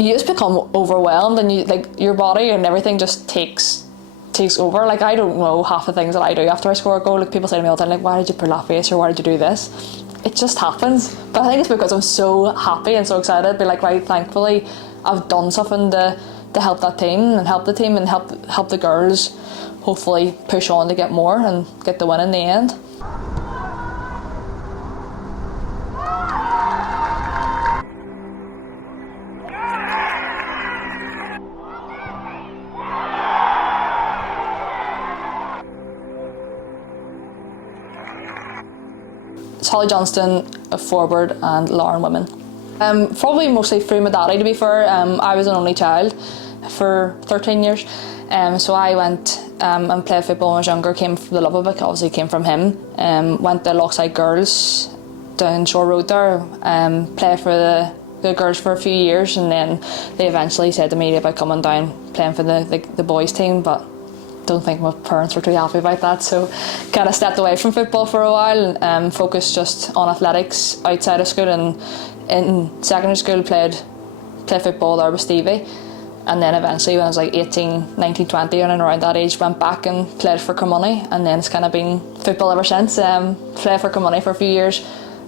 you just become overwhelmed, and you like your body and everything just takes over. Like I don't know half the things that I do after I score a goal. Like people say to me all the time, like, why did you pull that face, or why did you do this? It just happens. But I think it's because I'm so happy and so excited. Be like, right, thankfully I've done something to help that team and help the team and help the girls hopefully push on to get more and get the win in the end. It's Hollie Johnston, a forward, and Larne Women. Probably mostly through my daddy, to be fair. I was an only child for 13 years. So I went and played football when I was younger, came from the love of it, obviously came from him. Went to Lochside Girls down Shore Road there, played for the girls for a few years, and then they eventually said to me about coming down playing for the boys team, but don't think my parents were too happy about that, so kind of stepped away from football for a while and focused just on athletics outside of school. And in secondary school played football there with Stevie, and then eventually when I was like 18, 19, 20 and around that age went back and played for Kilmoney, and then it's kind of been football ever since. Played for Kilmoney for a few years,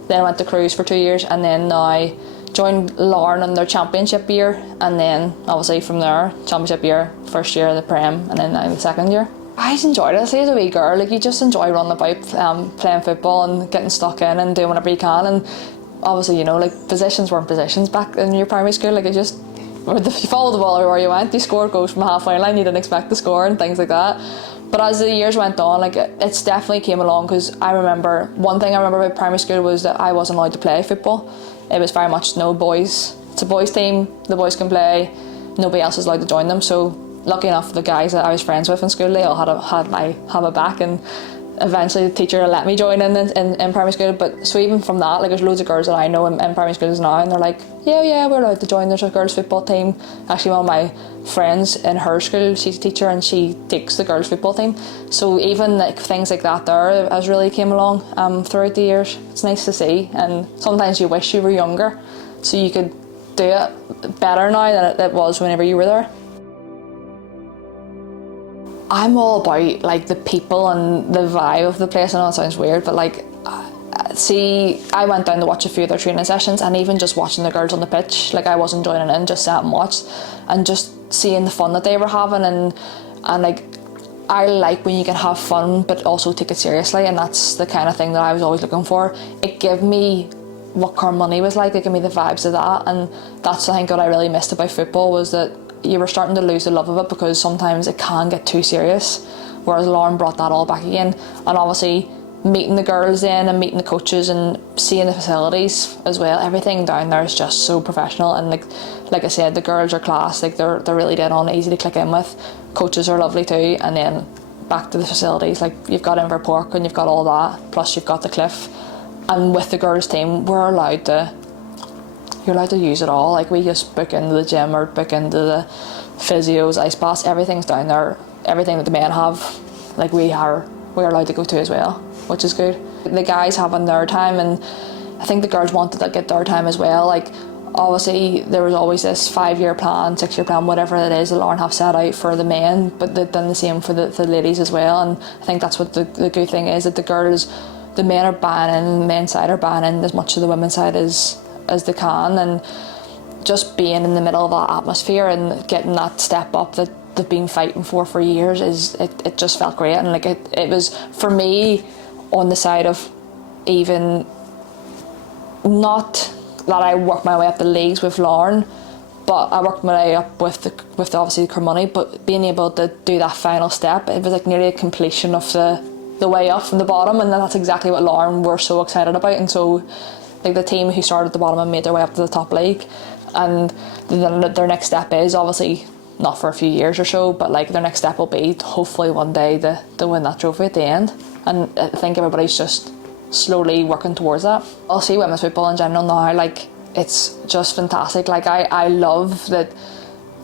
then went to Cruise for 2 years, and then now joined Larne in their championship year, and then obviously from there, championship year, first year of the Prem, and then now the second year. I just enjoyed it. I say as a wee girl, like you just enjoy running about, playing football and getting stuck in and doing whatever you can. And obviously, you know, like positions weren't positions back in your primary school. Like it just, you followed the ball everywhere you went. You scored goals from the halfway line. You didn't expect to score and things like that. But as the years went on, like it's definitely came along, because I remember one thing I remember about primary school was that I wasn't allowed to play football. It was very much no boys. It's a boys team. The boys can play. Nobody else is allowed to join them. So lucky enough, the guys that I was friends with in school, they all had my back, and eventually the teacher let me join in primary school. But so even from that, like there's loads of girls that I know in primary schools now, and they're like, yeah, we're allowed to join. There's a girls football team. Actually, one of my friends in her school, she's a teacher and she takes the girls football team. So even like things like that there has really came along throughout the years. It's nice to see, and sometimes you wish you were younger so you could do it better now than it was whenever you were there. I'm all about like the people and the vibe of the place. I know it sounds weird, but like see, I went down to watch a few of their training sessions, and even just watching the girls on the pitch, like I wasn't joining in, just sat and watched, and just seeing the fun that they were having, and like I like when you can have fun but also take it seriously, and that's the kind of thing that I was always looking for. It gave me what Carmoney was like, it gave me the vibes of that, and that's I think what I really missed about football, was that you were starting to lose the love of it because sometimes it can get too serious, whereas Larne brought that all back again. And obviously meeting the girls then and meeting the coaches and seeing the facilities as well, everything down there is just so professional, and like I said, the girls are class, like they're really dead on, easy to click in with. Coaches are lovely too, and then back to the facilities, like you've got Inver Park and you've got all that, plus you've got the cliff. And with the girls team, you're allowed to use it all. Like we just book into the gym or book into the physios, ice baths, everything's down there. Everything that the men have, like we're allowed to go to as well, which is good. The guys having their time, and I think the girls wanted to get their time as well. Like obviously there was always this 5-year plan, 6-year plan, whatever it is that Larne have set out for the men, but they've done the same for the ladies as well. And I think that's what the good thing is, that the men are buying in, the men's side are buying in as much of the women's side as they can, and just being in the middle of that atmosphere and getting that step up that they've been fighting for years it just felt great. And like it was for me on the side of, even not that I worked my way up the leagues with Larne, but I worked my way up with obviously Carmoney, but being able to do that final step, it was like nearly a completion of the way up from the bottom, and that's exactly what Larne were so excited about. And so like the team who started at the bottom and made their way up to the top league, and then their next step is obviously not for a few years or so, but like their next step will be hopefully one day to win that trophy at the end. And I think everybody's just slowly working towards that. I'll see women's football in general now, like it's just fantastic. Like I love that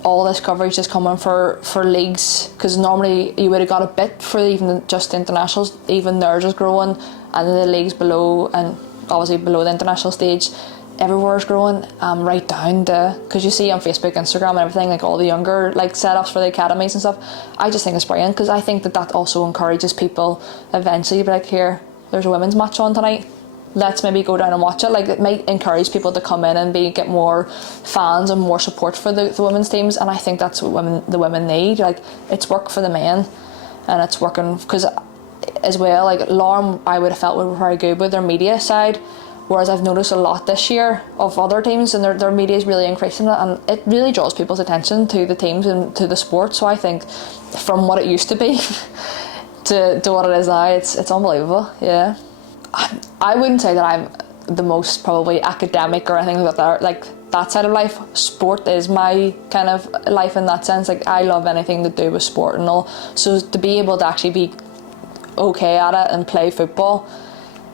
all this coverage is coming for leagues, because normally you would have got a bit for even just the internationals, even theirs is growing, and the leagues below, and obviously below the international stage, everywhere's growing, right down to, because you see on Facebook, Instagram and everything, like all the younger like setups for the academies and stuff. I just think it's brilliant, because I think that also encourages people eventually to be like, here, there's a women's match on tonight, let's maybe go down and watch it. Like, it might encourage people to come in and get more fans and more support for the women's teams, and I think that's what the women need. Like, it's work for the men, and it's working, because as well, like Larne, I would have felt were very good with their media side, whereas I've noticed a lot this year of other teams, and their media is really increasing it, and it really draws people's attention to the teams and to the sport. So I think from what it used to be to what it is now, it's unbelievable. Yeah, I wouldn't say that I'm the most probably academic or anything like that, like that side of life. Sport is my kind of life in that sense. Like, I love anything to do with sport and all, so to be able to actually be okay at it and play football,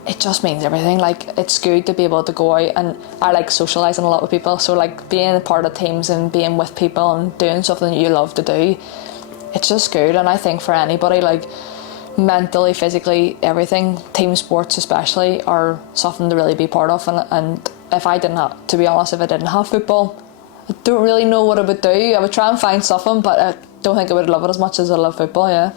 it just means everything. Like, it's good to be able to go out, and I like socialising a lot with people, so like being a part of teams and being with people and doing something that you love to do, it's just good. And I think for anybody, like mentally, physically, everything, team sports especially are something to really be part of. And if I didn't have, to be honest, if I didn't have football, I don't really know what I would do. I would try and find something, but I don't think I would love it as much as I love football. Yeah.